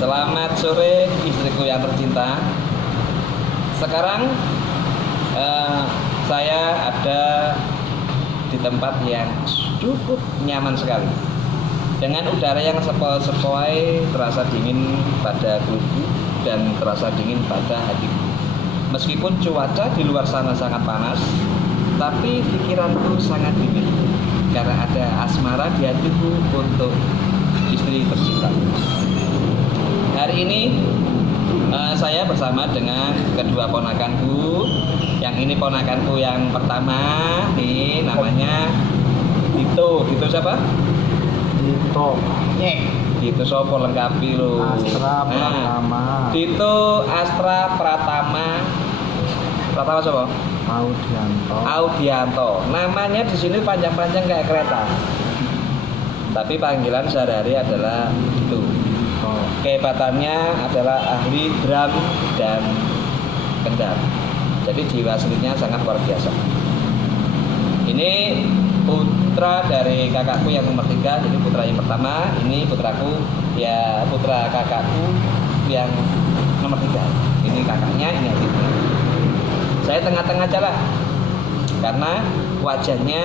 Selamat sore istriku yang tercinta. Sekarang saya ada di tempat yang cukup nyaman sekali, dengan udara yang sepoi-sepoi, terasa dingin pada tubuh dan terasa dingin pada hatiku. Meskipun cuaca di luar sana sangat panas, tapi pikiranku sangat dingin karena ada asmara di hatiku untuk istri tercinta. Hari ini saya bersama dengan kedua ponakanku. Yang ini ponakanku yang pertama, nih namanya Dito. Dito siapa? Dito. Dito sopo lengkapi lo. Astra Pratama. Dito Astra Pratama. Pratama siapa? Audianto. Audianto. Namanya di sini panjang-panjang kayak kereta. Tapi panggilan sehari-hari adalah Dito. Kehebatannya adalah ahli drum dan kendang. Jadi jiwa aslinya sangat luar biasa. Ini putra dari kakakku yang nomor 3. Jadi putra yang pertama, ini putraku, ya putra kakakku yang nomor 3. Ini kakaknya, ini adiknya. Saya tengah-tengah aja lah, karena wajahnya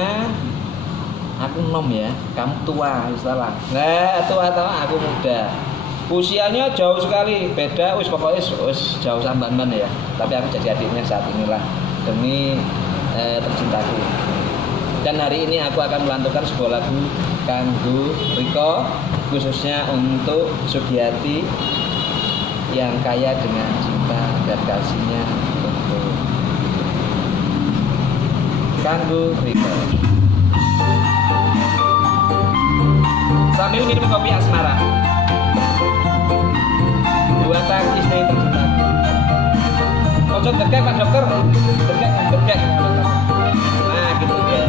aku nom ya, kamu tua, istilah. Nah, tua atau aku muda. Usianya jauh sekali, beda, pokoknya jauh sambanan ya. Tapi aku jadi adiknya saat inilah demi tercintaku. Dan hari ini aku akan melantunkan sebuah lagu kanggo Riko, khususnya untuk Sugiyati yang kaya dengan cinta dan kasihnya untuk kanggo Riko. Sambil minum kopi asmara. Buatan istri tercinta. Ojo degek Pak Dokter. Degek. Nah, gitu ya.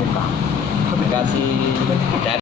Buka. Terima kasih.